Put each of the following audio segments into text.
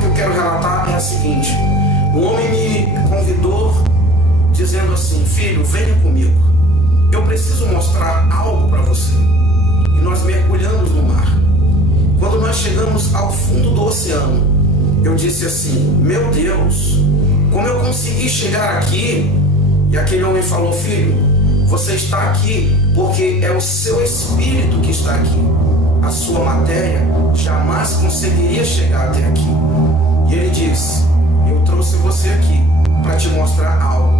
que eu quero relatar é a seguinte: um homem me convidou dizendo assim: filho, venha comigo, eu preciso mostrar algo para você. E nós mergulhamos no mar. Quando nós chegamos ao fundo do oceano, eu disse assim: meu Deus, como eu consegui chegar aqui? E aquele homem falou: filho, você está aqui porque é o seu espírito que está aqui. A sua matéria jamais conseguiria chegar até aqui. E ele disse: eu trouxe você aqui para te mostrar algo.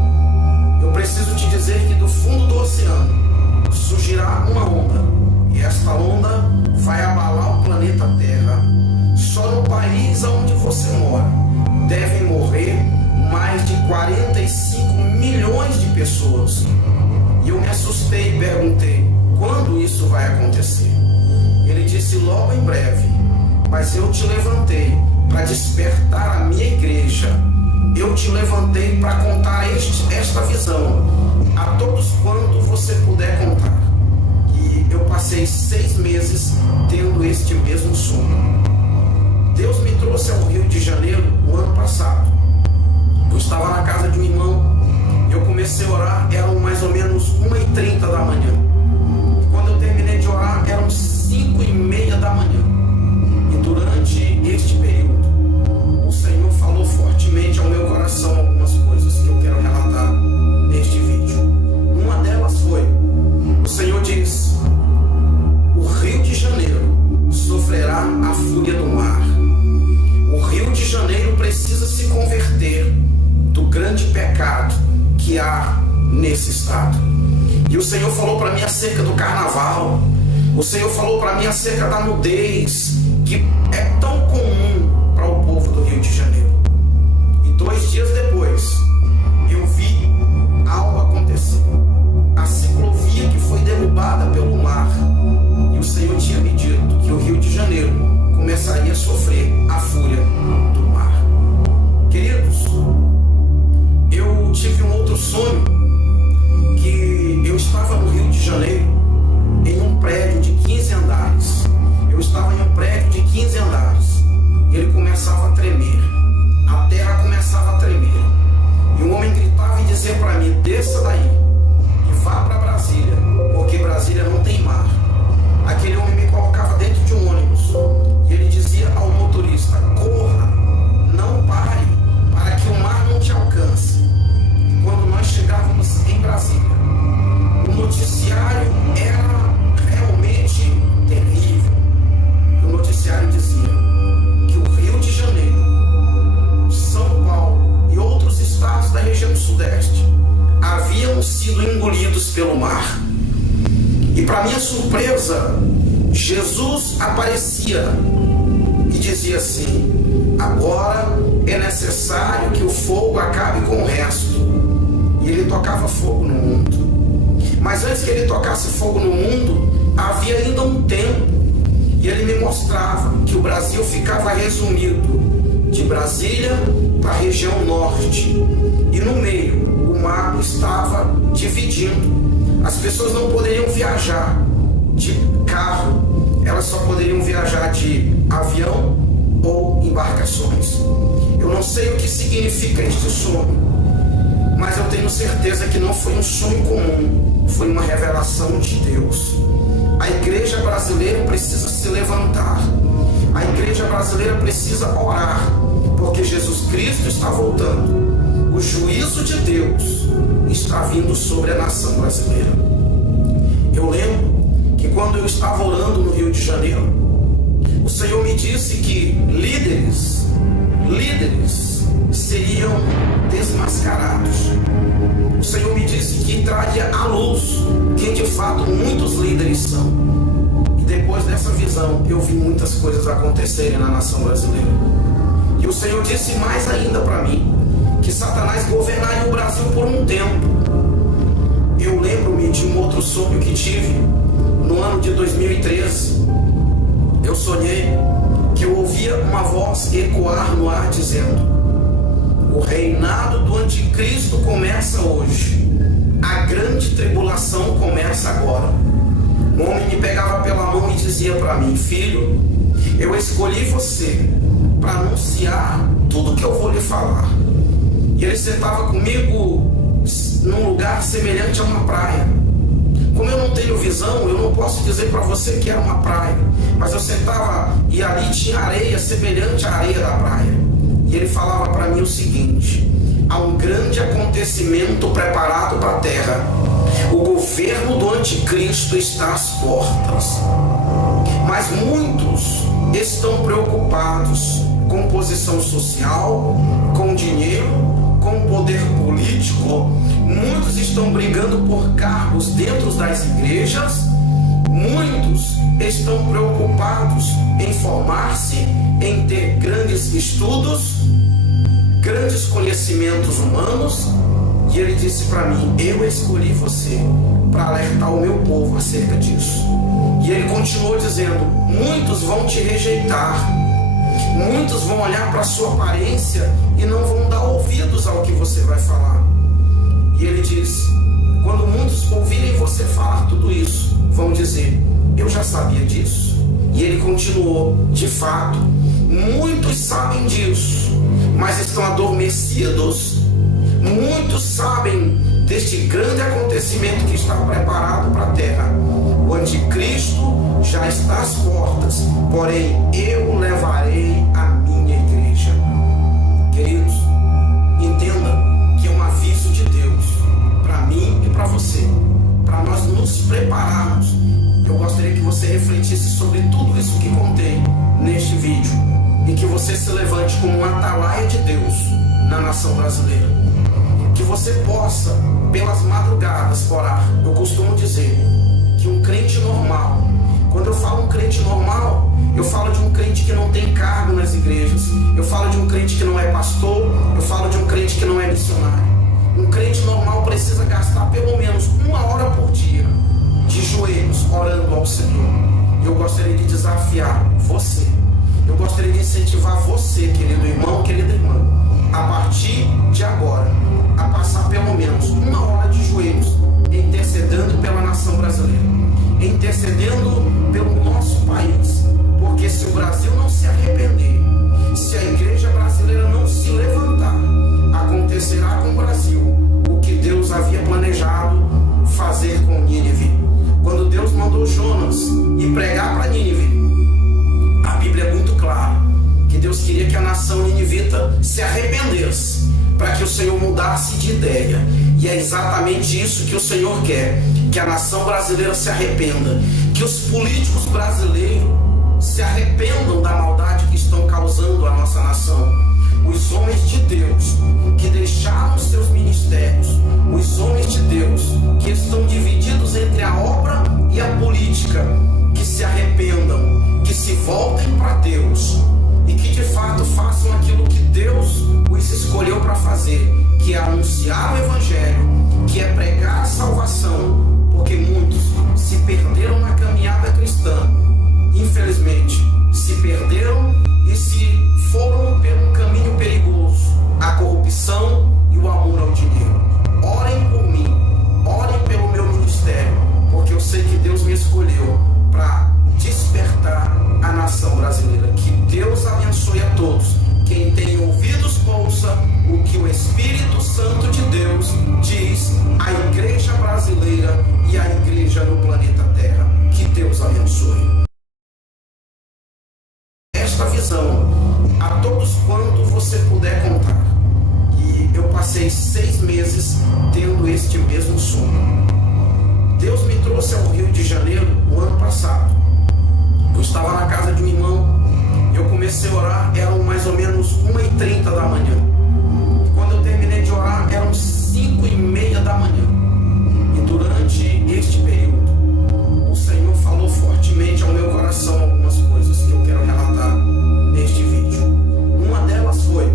Eu preciso te dizer que do fundo do oceano surgirá uma onda. E esta onda vai abalar o planeta Terra. Só no país onde você mora devem morrer mais de 45 milhões de pessoas. E eu me assustei e perguntei: quando isso vai acontecer? Ele disse: logo em breve. Mas eu te levantei para despertar a minha igreja. Eu te levantei para contar esta visão a todos quanto você puder contar. E eu passei 6 meses tendo este mesmo sonho. Deus me trouxe ao Rio de Janeiro no ano passado. Eu estava na casa de um irmão. Eu comecei a orar, eram mais ou menos 1h30 da manhã. Quando eu terminei de orar, eram 5h30 da manhã. E durante este período, o Senhor falou fortemente ao meu coração algumas coisas que eu quero relatar neste vídeo. Uma delas foi: o Senhor diz, o Rio de Janeiro sofrerá a fúria do mar. O Rio de Janeiro precisa se converter do grande pecado que há nesse estado. E o Senhor falou para mim acerca do carnaval. O Senhor falou para mim acerca da nudez, que é tão comum para o povo do Rio de Janeiro. E 2 dias depois, eu vi algo acontecer. A ciclovia que foi derrubada pelo mar. E o Senhor tinha me dito que o Rio de Janeiro começaria a sofrer a fúria do mar. Queridos, eu tive um outro sonho, que eu estava no Rio de Janeiro, em um prédio de 15 andares. Eu estava em um prédio de 15 andares. E ele começava a tremer. A terra começava a tremer. E um homem gritava e dizia para mim: desça daí e vá para Brasília, porque Brasília não tem mar. Aquele homem me colocava dentro de um ônibus. E ele dizia ao motorista: corra, não pare, para que o mar não te alcance. E quando nós chegávamos em Brasília, o noticiário era realmente terrível. O noticiário dizia que o Rio de Janeiro, São Paulo e outros estados da região sudeste haviam sido engolidos pelo mar. E para minha surpresa, Jesus aparecia e dizia assim: agora é necessário que o fogo acabe com o resto. E ele tocava fogo no mundo. Mas antes que ele tocasse fogo no mundo, havia ainda um tempo. E ele me mostrava que o Brasil ficava resumido de Brasília para a região norte. E no meio, o mar estava dividindo. As pessoas não poderiam viajar de carro, elas só poderiam viajar de avião ou embarcações. Eu não sei o que significa este sonho, mas eu tenho certeza que não foi um sonho comum, foi uma revelação de Deus. A igreja brasileira precisa se levantar. A igreja brasileira precisa orar, porque Jesus Cristo está voltando. O juízo de Deus está vindo sobre a nação brasileira. Eu lembro que quando eu estava orando no Rio de Janeiro, o Senhor me disse que líderes seriam desmascarados. O Senhor me disse que traria à luz quem de fato muitos líderes são. E depois dessa visão, eu vi muitas coisas acontecerem na nação brasileira. E o Senhor disse mais ainda para mim, que Satanás governaria o Brasil por um tempo. Eu lembro-me de um outro sonho que tive no ano de 2013. Eu sonhei que eu ouvia uma voz ecoar no ar dizendo: o reinado do anticristo começa hoje. A grande tribulação começa agora. Um homem me pegava pela mão e dizia para mim: filho, eu escolhi você para anunciar tudo que eu vou lhe falar. E ele sentava comigo num lugar semelhante a uma praia. Como eu não tenho visão, eu não posso dizer para você que era uma praia, mas eu sentava e ali tinha areia semelhante à areia da praia. E ele falava para mim o seguinte: há um grande acontecimento preparado para a terra. O governo do anticristo está às portas. Mas muitos estão preocupados com posição social, com dinheiro, com poder político. Muitos estão brigando por cargos dentro das igrejas. Muitos estão preocupados em formar-se, em ter grandes estudos, grandes conhecimentos humanos. E ele disse para mim: eu escolhi você para alertar o meu povo acerca disso. E ele continuou dizendo: muitos vão te rejeitar, muitos vão olhar para a sua aparência e não vão dar ouvidos ao que você vai falar. E ele disse: quando muitos ouvirem você falar tudo isso, vão dizer: eu já sabia disso. E ele continuou: de fato, muitos sabem disso, mas estão adormecidos. Muitos sabem deste grande acontecimento que está preparado para a terra. O anticristo já está às portas, porém eu levarei a minha igreja. Queridos, entenda que é um aviso de Deus para mim e para você, para nós nos prepararmos. Eu gostaria que você refletisse sobre tudo isso que contei neste vídeo e que você se levante como um atalaia de Deus na nação brasileira. Que você possa, pelas madrugadas, orar. Eu costumo dizer que um crente normal, quando eu falo um crente normal, eu falo de um crente que não tem cargo nas igrejas, eu falo de um crente que não é pastor, eu falo de um crente que não é missionário. Um crente normal precisa gastar pelo menos 1 hora por dia de joelhos orando ao Senhor. E eu gostaria de desafiar você, eu gostaria de incentivar você, querido irmão, querida irmã, a partir de agora, a passar pelo menos 1 hora de joelhos, intercedendo pela nação brasileira, intercedendo pelo nosso país, porque se o Brasil não se arrepender, se a igreja brasileira não se levantar, acontecerá com o Brasil o que Deus havia planejado fazer com Nínive. Quando Deus mandou Jonas ir pregar para Nínive, a Bíblia é muito clara que Deus queria que a nação ninivita se arrependesse, para que o Senhor mudasse de ideia. E é exatamente isso que o Senhor quer, que a nação brasileira se arrependa, que os políticos brasileiros se arrependam da maldade que estão causando à nossa nação. Os homens de Deus que deixaram seus ministérios, os homens de Deus que estão divididos entre a obra e a política, que se arrependam, que se voltem para Deus e que de fato façam aquilo que Deus os escolheu para fazer, que é anunciar o Evangelho, que é pregar a salvação, porque muitos se perderam na caminhada cristã, infelizmente se perderam e se foram por um caminho perigoso, a corrupção e o amor ao dinheiro. Orem por mim, orem pelo meu ministério, porque eu sei que Deus me escolheu para despertar a nação brasileira. Que Deus abençoe a todos. Quem tem ouvidos, ouça o que o Espírito Santo de Deus diz à igreja brasileira e à igreja no planeta Terra. Que Deus abençoe. Esta visão, a todos quanto você puder contar. E eu passei 6 meses tendo este mesmo sonho. Deus me trouxe ao Rio de Janeiro o ano passado. Eu estava na casa de um irmão, eu comecei a orar, eram mais ou menos 1h30 da manhã. Quando eu terminei de orar, eram 5h30 da manhã. E durante este período, o Senhor falou fortemente ao meu coração algumas coisas que eu quero relatar neste vídeo. Uma delas foi: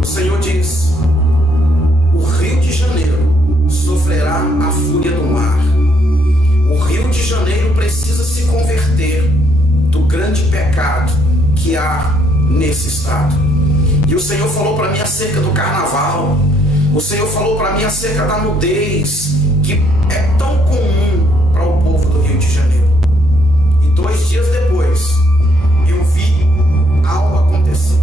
o Senhor diz, o Rio de Janeiro sofrerá a fúria do mar. O Rio de Janeiro precisa se converter do grande pecado que há nesse estado. E o Senhor falou para mim acerca do carnaval. O Senhor falou para mim acerca da nudez, que é tão comum para o povo do Rio de Janeiro. E 2 dias depois, eu vi algo acontecer.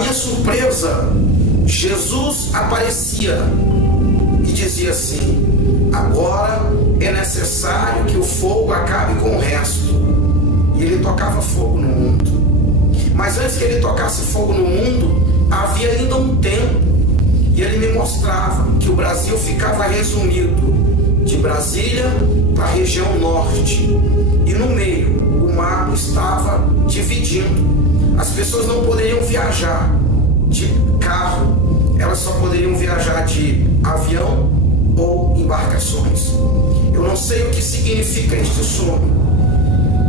minha surpresa, Jesus aparecia e dizia assim: agora é necessário que o fogo acabe com o resto. E ele tocava fogo no mundo. Mas antes que ele tocasse fogo no mundo, havia ainda um tempo. E ele me mostrava que o Brasil ficava resumido de Brasília para a região norte. E no meio, o mar estava dividindo. As pessoas não poderiam viajar de carro, elas só poderiam viajar de avião ou embarcações. Eu não sei o que significa este sonho,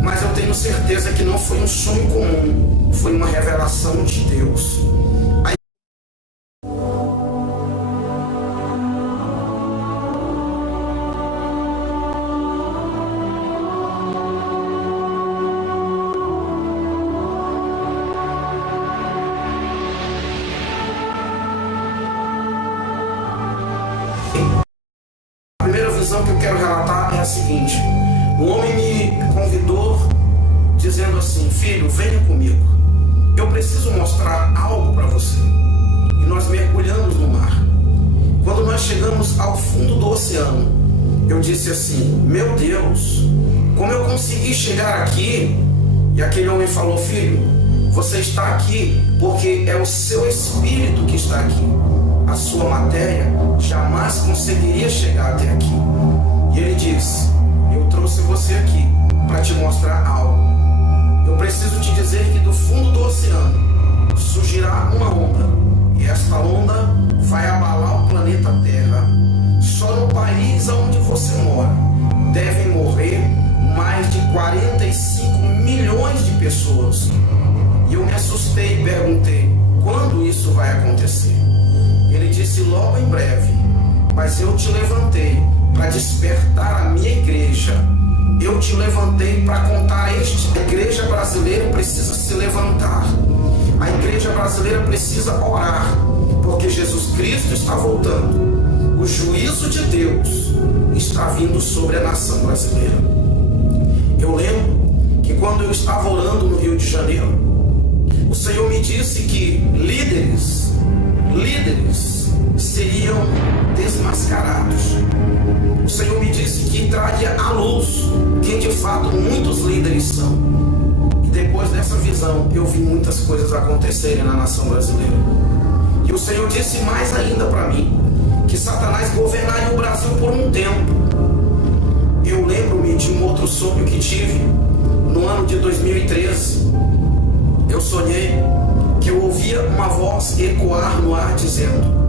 mas eu tenho certeza que não foi um sonho comum, foi uma revelação de Deus. A primeira visão que eu quero relatar é a seguinte: um homem me convidou dizendo assim: filho, venha comigo, eu preciso mostrar algo para você. E nós mergulhamos no mar. Quando nós chegamos ao fundo do oceano, eu disse assim: meu Deus, como eu consegui chegar aqui? E aquele homem falou: filho, você está aqui porque é o seu espírito que está aqui. A sua matéria jamais conseguiria chegar até aqui. E ele disse: eu trouxe você aqui para te mostrar algo. Eu preciso te dizer que do fundo do oceano surgirá uma onda, e esta onda vai abalar o planeta Terra. Só no país onde você mora devem morrer mais de 45 milhões de pessoas. E eu me assustei e perguntei: quando isso vai acontecer? Ele disse: logo em breve. Mas eu te levantei para despertar a minha igreja. Eu te levantei para contar a igreja brasileira precisa se levantar. A igreja brasileira precisa orar, porque Jesus Cristo está voltando. O juízo de Deus está vindo sobre a nação brasileira. Eu lembro que quando eu estava orando no Rio de Janeiro, o Senhor me disse que líderes seriam desmascarados. O Senhor me disse que traria à luz quem de fato muitos líderes são. E depois dessa visão, eu vi muitas coisas acontecerem na nação brasileira. E o Senhor disse mais ainda para mim, que Satanás governaria o Brasil por um tempo. Eu lembro-me de um outro sonho que tive no ano de 2013. Eu sonhei que eu ouvia uma voz ecoar no ar dizendo: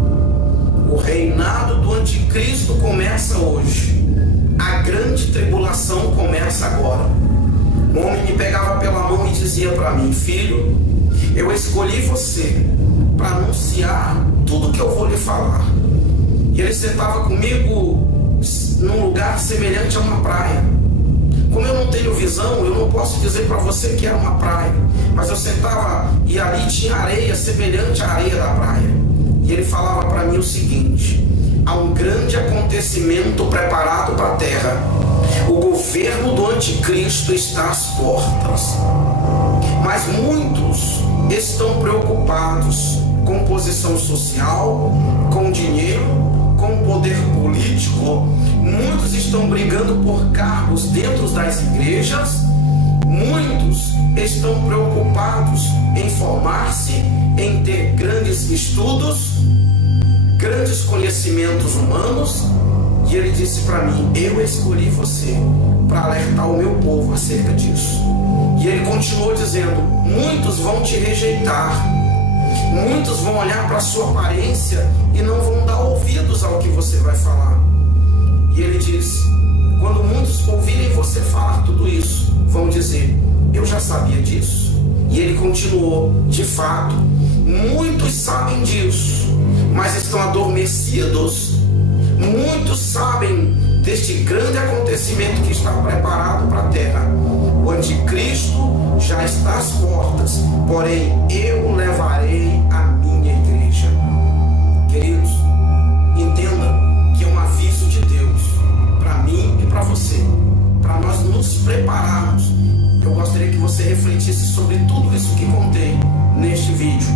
o reinado do anticristo começa hoje. A grande tribulação começa agora. Um homem me pegava pela mão e dizia para mim: filho, eu escolhi você para anunciar tudo que eu vou lhe falar. E ele sentava comigo num lugar semelhante a uma praia. Como eu não tenho visão, eu não posso dizer para você que era uma praia, mas eu sentava e ali tinha areia semelhante à areia da praia. E ele falava para mim o seguinte: há um grande acontecimento preparado para a terra. O governo do anticristo está às portas. Mas muitos estão preocupados com posição social, com dinheiro, com poder político. Muitos estão brigando por cargos dentro das igrejas. Muitos estão preocupados em formar-se, em ter grandes estudos, grandes conhecimentos humanos. E ele disse para mim: eu escolhi você para alertar o meu povo acerca disso. E ele continuou dizendo: muitos vão te rejeitar, muitos vão olhar para a sua aparência e não vão dar ouvidos ao que você vai falar. E ele disse: quando muitos ouvirem você falar tudo isso, vão dizer: eu já sabia disso. E ele continuou: de fato, muitos sabem disso, mas estão adormecidos. Muitos sabem deste grande acontecimento que está preparado para a terra. O anticristo já está às portas, porém eu levarei a minha igreja. Queridos, entenda que é um aviso de Deus para mim e para você, para nós nos prepararmos. Eu gostaria que você refletisse sobre tudo isso que contei neste vídeo.